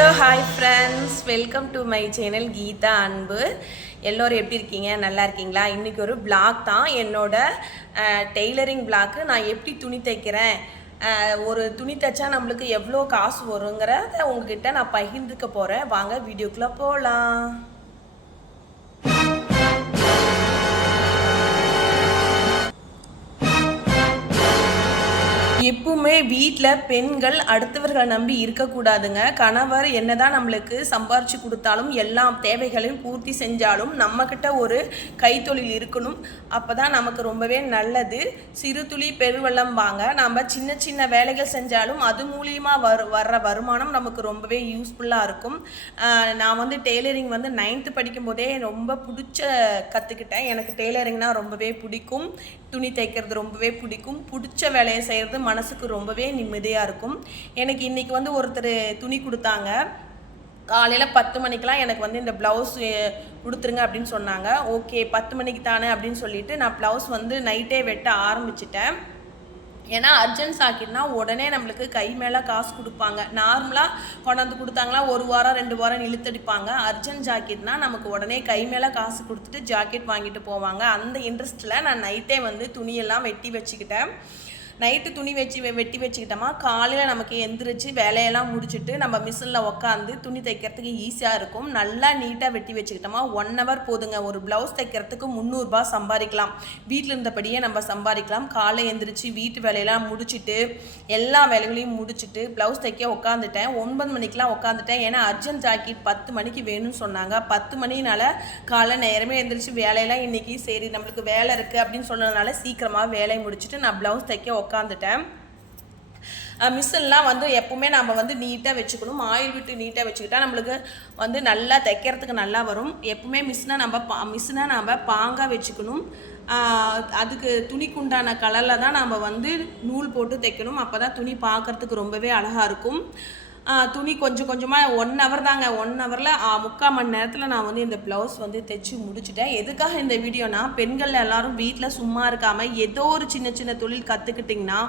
Hello hi friends welcome to my channel Geetha அன்பு எல்லோரும் எப்படி இருக்கீங்க? நல்லா இருக்கீங்களா? இன்றைக்கி ஒரு பிளாக் தான். என்னோட டெய்லரிங் பிளாக்கு நான் எப்படி துணி தைக்கிறேன்? ஒரு துணி தைச்சா நம்மளுக்கு எவ்வளோ காசு வருங்கிறத உங்ககிட்ட நான் பகிர்ந்துக்க போகிறேன் வாங்க வீடியோக்குள்ளே போகலாம் எப்பவுமே வீட்டில் பெண்கள் அடுத்தவர்களை நம்பி இருக்கக்கூடாதுங்க. கணவர் என்னதான் நம்மளுக்கு சம்பாரிச்சு கொடுத்தாலும் எல்லா தேவைகளையும் பூர்த்தி செஞ்சாலும் நம்மக்கிட்ட ஒரு கைத்தொழில் இருக்கணும். அப்போ தான் நமக்கு ரொம்பவே நல்லது. சிறு துளி பெருவெள்ளம் வாங்க. நம்ம சின்ன சின்ன வேலைகள் செஞ்சாலும் அது மூலியமாக வரு வர்ற வருமானம் நமக்கு ரொம்பவே யூஸ்ஃபுல்லாக இருக்கும். நான் வந்து டெய்லரிங் வந்து நைன்த்து படிக்கும்போதே ரொம்ப பிடிச்ச கற்றுக்கிட்டேன் எனக்கு டெய்லரிங்னா ரொம்பவே பிடிக்கும். துணி தைக்கிறது ரொம்பவே பிடிக்கும். பிடிச்ச வேலையை செய்கிறது மனசுக்கு ரொம்பவே நிம்மதியாக இருக்கும். எனக்கு இன்றைக்கி வந்து ஒருத்தர் துணி கொடுத்தாங்க. காலையில் பத்து மணிக்கெலாம் எனக்கு வந்து இந்த ப்ளவுஸ் கொடுத்துருங்க அப்படின்னு சொன்னாங்க. ஓகே பத்து மணிக்கு தானே அப்படின்னு சொல்லிட்டு நான் ப்ளவுஸ் வந்து நைட்டே வெட்ட ஆரம்பிச்சிட்டேன். ஏன்னா அர்ஜென்ட் சாக்கிட்னா உடனே நம்மளுக்கு கை மேலே காசு கொடுப்பாங்க. நார்மலாக கொண்டாந்து கொடுத்தாங்களா ஒரு வாரம் ரெண்டு வாரம் இழுத்தடிப்பாங்க அர்ஜென்ட் ஜாக்கெட்னா நமக்கு உடனே கை மேலே காசு கொடுத்துட்டு ஜாக்கெட் வாங்கிட்டு போவாங்க. அந்த இன்ட்ரெஸ்ட்டில் நான் நைட்டே வந்து துணியெல்லாம் வெட்டி வச்சுக்கிட்டேன். நைட்டு துணி வச்சு வெட்டி வச்சுக்கிட்டோமா காலையில் நமக்கு எந்திரிச்சு வேலையெல்லாம் முடிச்சுட்டு நம்ம மிஷினில் உட்காந்து துணி தைக்கிறதுக்கு ஈஸியாக இருக்கும். நல்லா நீட்டாக வெட்டி வச்சுக்கிட்டோமா ஒன் ஹவர் போதுங்க. ஒரு ப்ளவுஸ் தைக்கிறதுக்கு முந்நூறுரூபா சம்பாதிக்கலாம். வீட்டில் இருந்தபடியே நம்ம சம்பாதிக்கலாம். காலை எந்திரிச்சு வீட்டு வேலையெல்லாம் முடிச்சுட்டு எல்லா வேலைகளையும் முடிச்சுட்டு ப்ளவுஸ் தைக்க உட்காந்துட்டேன் ஒன்பது மணிக்கெலாம் உட்காந்துட்டேன் ஏன்னா அர்ஜென்ட் ஜாக்கெட் பத்து மணிக்கு வேணும்னு சொன்னாங்க. பத்து மணினால காலை நேரமே எந்திரிச்சு வேலையெல்லாம் இன்றைக்கி சரி நம்மளுக்கு வேலை இருக்குது அப்படின்னு சொன்னதுனால சீக்கிரமாக வேலையை முடிச்சுட்டு நான் ப்ளவுஸ் தைக்க உட்காந்துட்டேன் மிஷின்லாம் வந்து எப்பவுமே நம்ம வந்து நீட்டாக வச்சுக்கணும். ஆயில் விட்டு நீட்டாக வச்சுக்கிட்டா நம்மளுக்கு வந்து நல்லா தைக்கிறதுக்கு நல்லா வரும். எப்பவுமே மிஷினை நம்ம பா மிஷினை நம்ம பாங்காக வச்சுக்கணும். அதுக்கு துணிக்குண்டான கலரில் தான் நம்ம வந்து நூல் போட்டு தைக்கணும். அப்போ தான் துணி பார்க்கறதுக்கு ரொம்பவே அழகாக இருக்கும். துணி கொஞ்சம் கொஞ்சமாக ஒன் ஹவர் தாங்க. ஒன் ஹவரில் முக்கால் மணி நேரத்தில் நான் வந்து இந்த ப்ளவுஸ் வந்து தைச்சி முடிச்சிட்டேன். எதுக்காக இந்த வீடியோனா பெண்கள் எல்லாரும் வீட்டில் சும்மா இருக்காமல் ஏதோ ஒரு சின்ன சின்ன தொழில் கற்றுக்கிட்டிங்கன்னா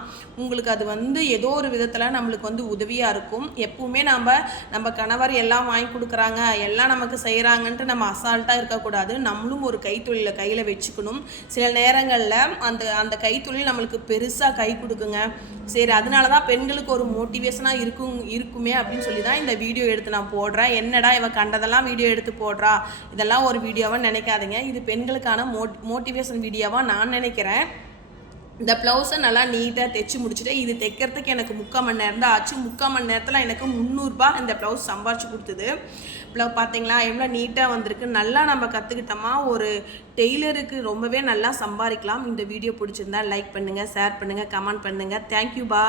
உங்களுக்கு அது வந்து ஏதோ ஒரு விதத்தில் நம்மளுக்கு வந்து உதவியாக இருக்கும். எப்பவுமே நம்ம நம்ம கணவர் எல்லாம் வாங்கி கொடுக்குறாங்க எல்லாம் நமக்கு செய்கிறாங்கன்ட்டு நம்ம அசால்ட்டாக இருக்கக்கூடாது. நம்மளும் ஒரு கைத்தொழிலை கையில் வச்சுக்கணும். சில நேரங்களில் அந்த அந்த கைத்தொழில் நம்மளுக்கு பெருசாக கை கொடுக்குங்க. சரி அதனால தான் பெண்களுக்கு ஒரு மோட்டிவேஷனாக இருக்கும் இருக்கும். அப்படின்னு சொல்லி தான் இந்த வீடியோ எடுத்து நான் போடுறேன். என்னடா இவன் கண்டதெல்லாம் வீடியோ எடுத்து போடுறா? இதெல்லாம் ஒரு வீடியோவாக நினைக்காதீங்க. இது பெண்களுக்கான மோட் மோட்டிவேஷன் வீடியோவாக நான் நினைக்கிறேன். இந்த ப்ளவுஸை நல்லா நீட்டாக தைச்சி முடிச்சுட்டு இது தைக்கிறதுக்கு எனக்கு முக்கால் மணி நேரம் தான் ஆச்சு. முக்கால் மணி நேரத்தில் எனக்கு முந்நூறுரூபா இந்த ப்ளவுஸ் சம்பாரிச்சு கொடுத்தது. ப்ளவு பார்த்தீங்களா எவ்வளோ நீட்டாக வந்திருக்கு. நல்லா நம்ம கற்றுக்கிட்டோமா ஒரு டெய்லருக்கு ரொம்பவே நல்லா சம்பாதிக்கலாம். இந்த வீடியோ பிடிச்சிருந்தா லைக் பண்ணுங்கள் ஷேர் பண்ணுங்கள் கமெண்ட் பண்ணுங்கள் தேங்க்யூ பா